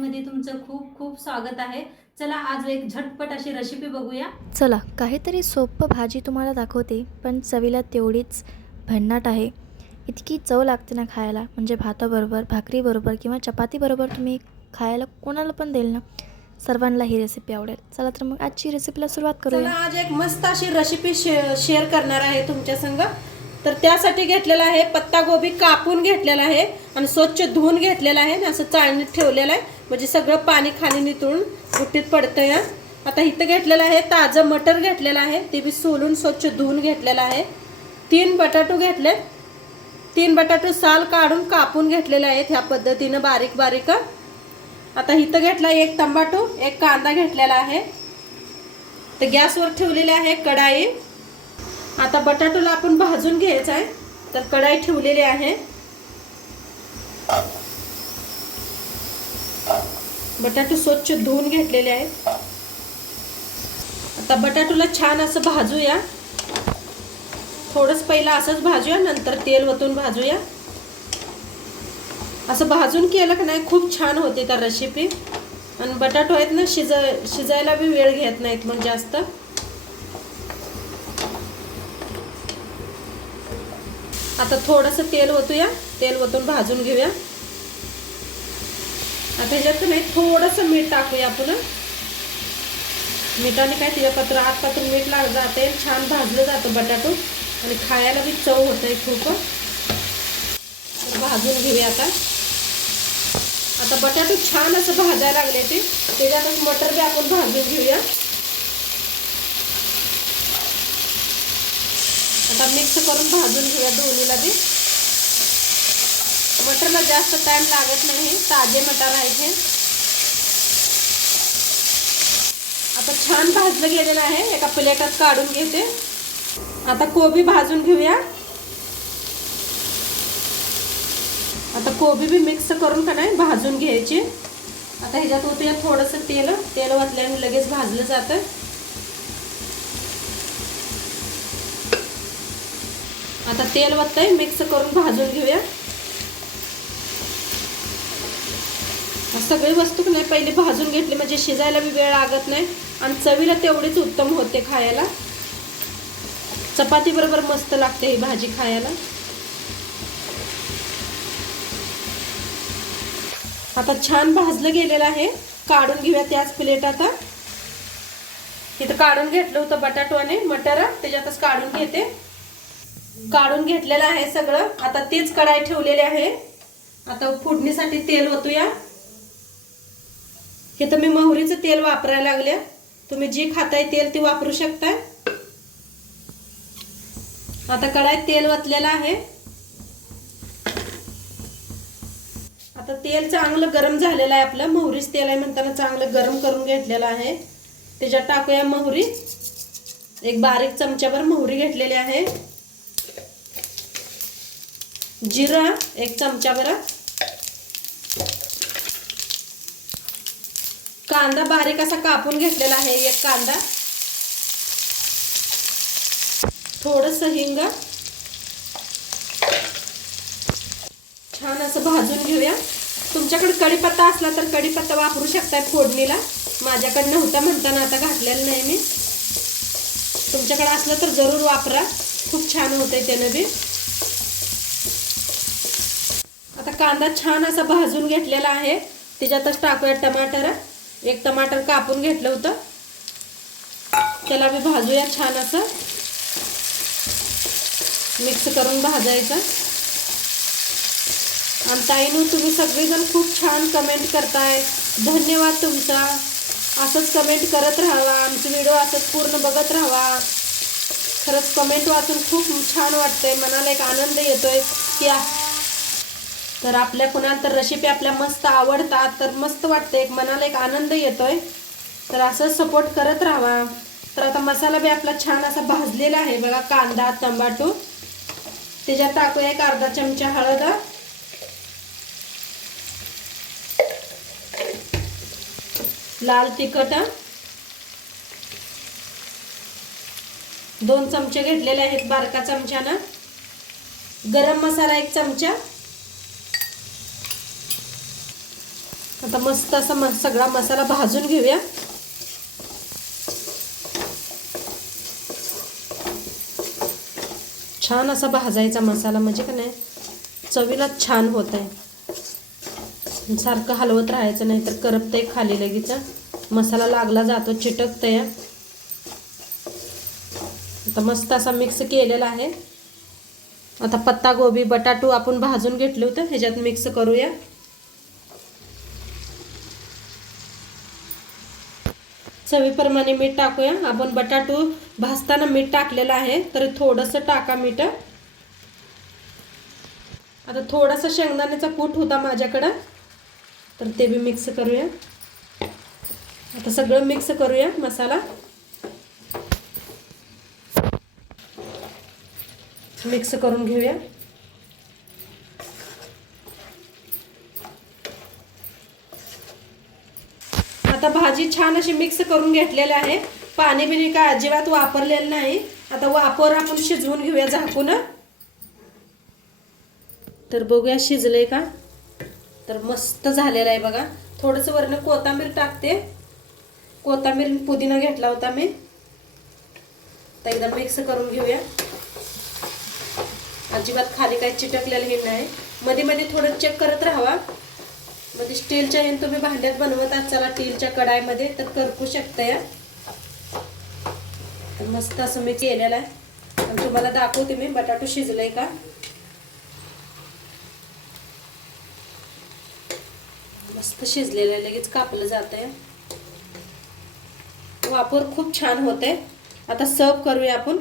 मध्ये तुमचं खूप खूप स्वागत आहे। चला आज एक झटपट अशी रेसिपी बघूया। चला काहीतरी सोपं भाजी तुम्हाला दाखवते, पण चवीला तेवढीच भन्नाट आहे। इतकी चव लागते ना खायला, म्हणजे भाताबरोबर, भाकरीबरोबर किंवा चपातीबरोबर तुम्ही खायला कोणाला पण देईल ना, सर्वांना ही रेसिपी आवडेल। चला तर मग आजची रेसिपीला सुरुवात चला करूया। आज एक मस्त अशी रेसिपी शेअर करणार आहे तुमच्या संग। तर त्यासाठी घेतलेला आहे पत्ता गोबी, कापून घेतलेला आहे आणि स्वच्छ धुवून घेतलेला आहे, असं चाळणीत ठेवलेला आहे, म्हणजे सगळं पाणी खाली नितळून गुट्टीत पडतंय। आता इथं घेतलेलं आहे ताजं मटर घेतलेलं आहे, ते बी सोलून स्वच्छ धुवून घेतलेलं आहे। 3 बटाटो घेतले, 3 बटाटो साल काढून कापून घेतलेले आहेत ह्या पद्धतीनं बारीक बारीक। आता इथं घेतला एक टमाटो, एक कांदा घेतलेला आहे। तर गॅसवर ठेवलेली आहे कढाई। आता बटाटोला आपण भाजून घ्यायचं आहे, तर कढाई ठेवलेली आहे। बटाटो स्वच्छ धुवून घेतलेले आहे। आता बटाटोला छान असं भाजूया, थोडंच पहिला असंच भाजूया, नंतर तेल वतून भाजूया। असं भाजून केलं की नाही खूप छान होते त्या रेसिपी। आणि बटाटो आहेत ना शिजायला बी वेळ घेत नाहीत मग जास्त। आता थोडंसं तेल ओतूया, तेल ओतून भाजून घेऊया। आता ह्याच्यात नाही थोडंसं मीठ टाकूया आपण। मिठाने काय तिच्या आत पातून मीठ लागत जाते, छान भाजलं जातं बटाटो आणि खायला बी चव होते खूप। भाजून घेऊया आता। आता बटाटो छान असं भाजायला लागले ते, त्याच्यातच मटर बी आपण भाजून घेऊया। आता मिक्स करून भाजून घेऊया दोन्हीला बी। मटरला जास्त टाइम लागत नाही, ताजे मटर आहे हे। आता छान भाजलं गेलेलं आहे, एका प्लेटात काढून घेते। आता कोबी भाजून घेऊया। आता कोबी बी मिक्स करून का नाही भाजून घ्यायची। आता ह्याच्यात ओतूया थोडंसं तेल, तेल ओतल्याने लगेच भाजलं जातं। आता तेल वतय, मिक्स करून भाजून घेऊया। सगळी वस्तू नाही पहिले भाजून घेतली, म्हणजे शिजायला बी वेळ लागत नाही आणि चवीला तेवढीच उत्तम होते खायला। चपाती बरोबर मस्त लागते ही भाजी खायला। आता छान भाजलं गेलेलं आहे, काढून घेऊया त्याच प्लेटात। इथं काढून घेतलं होतं बटाटो आणि मटर, त्याच्यातच काढून घेते। काढून घेतलेलं आहे सगळं। आता तीच कढाई ठेवलेली आहे। आता फोडणीसाठी तेल ओतूया। हे तर मी मोहरीचं तेल वापरायला लागले, तुम्ही जी खाताय तेल ती वापरू शकताय। आता कढाईत तेल ओतलेलं आहे। आता तेल चांगलं गरम झालेलं आहे, आपलं मोहरीचं तेल आहे म्हणताना चांगलं गरम करून घेतलेलं आहे। त्याच्यात टाकूया मोहरी, एक बारीक चमचाभर मोहरी घेतलेली आहे। जिरं एक चमचाभर, कांदा बारीक असा कापून घेतलेला आहे एक कांदा, थोडंसं हिंग, छान असं भाजून घेऊया। तुमच्याकडे कढीपत्ता असला तर कढीपत्ता वापरू शकता फोडणीला, माझ्याकडे नव्हता म्हणताना आता घातलेलं नाही मी। तुमच्याकडे असलं तर जरूर वापरा, खूप छान होते त्याने बी। आता कांदा छान असा भाजून घेतलेला आहे, त्याच्यातच टाकूया टमाटर। एक टमाटर कापून घेतलं होतं, त्याला बी भाजूया छान असं, मिक्स करून भाजायचं। आणि ताईंनो तुम्ही सगळेजण खूप छान कमेंट करताय, धन्यवाद तुमचा। असंच कमेंट करत राहावा, आमचे व्हिडिओ असंच पूर्ण बघत राहावा। खरंच कमेंट वाचून खूप छान वाटतंय, मनाला एक आनंद येतोय की तर आपल्या कुणाला तर रेसिपी आपल्या मस्त आवडतात, तर मस्त वाटतंय, एक मनाला एक आनंद येतोय। तर असंच सपोर्ट करत राहावा। तर आता मसाला बी आपला छान असा भाजलेला आहे बघा, कांदा टमाटो। त्याच्यात टाकूया एक अर्धा चमचा हळद, लाल तिखट 2 चमचे घेतलेले आहेत बारका चमच्यानं, गरम मसाला 1 चमचा, आता मस्त असा सगळा मसाला भाजून घेऊया. छान असा भाजायचा मसाला, म्हणजे का नाही चवीला छान होत आहे. सारखं हलवत राहायचं नाही तर करपतंय खाली लगेच. मसाला लागला जातो, चिटकतंय. आता मस्त असा मिक्स केलेला आहे. आता पत्ता गोबी बटाटू आपण भाजून घेतलं होतं, ह्याच्यात मिक्स करूया. चवीप्रमाणे मीठ टाकूया. आपण बटाटू भाजताना मीठ टाकलेलं आहे, तर थोडंसं टाका मीठ. आता थोडासा शेंगदाण्याचा कूट होता माझ्याकडं, तर ते बी मिक्स करूया. आता सगळं मिक्स करूया मसाला. मिक्स करून घेऊया. आता भाजी छान अशी मिक्स करून घेतलेली आहे. पाणी बिणी काय अजिबात वापरलेलं नाही. आता वापर आपण शिजवून घेऊया झाकून. तर बघूया शिजलंय का. तर मस्त झालेलं आहे बघा. थोडंसं वरनं कोथिंबीर टाकते. कोथिंबीर पुदिना घेतला होता मी. तर एकदा मिक्स करून घेऊया. अजिबात खाली काही चिटकलेलं हे नाही. मध्ये मध्ये थोडं चेक करत राहावा. मध्ये स्टीलच्या हे तुम्ही भांड्यात बनवत असाल स्टीलच्या कढाईमध्ये तर करपू शकता. तर मस्त असं मी केलेलं आहे आणि तुम्हाला दाखवते मी बटाटू शिजलंय का. मस्त शिजलेलं आहे, लगेच कापलं जातंय. वापर खूप छान होते. आता सर्व करूया आपण.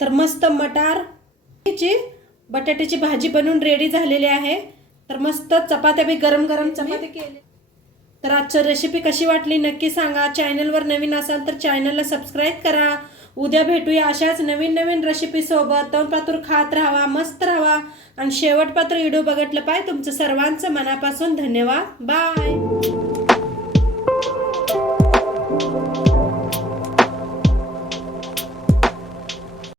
तर मस्त मटारची बटाट्याची भाजी बनवून रेडी झालेली आहे. तर मस्त चपात्या बी गरम गरम चपात्या केले. तर आजची रेसिपी कशी वाटली नक्की सांगा. चॅनलवर नवीन असाल तर चॅनलला सबस्क्राईब करा. उद्या भेटूया अशाच नवीन नवीन रेसिपी सोबत. तोंडपातूर खात राहावा, मस्त राहावा आणि शेवटपात्र व्हिडिओ बघितलं पाहिजे. तुमचं सर्वांचं मनापासून धन्यवाद. बाय.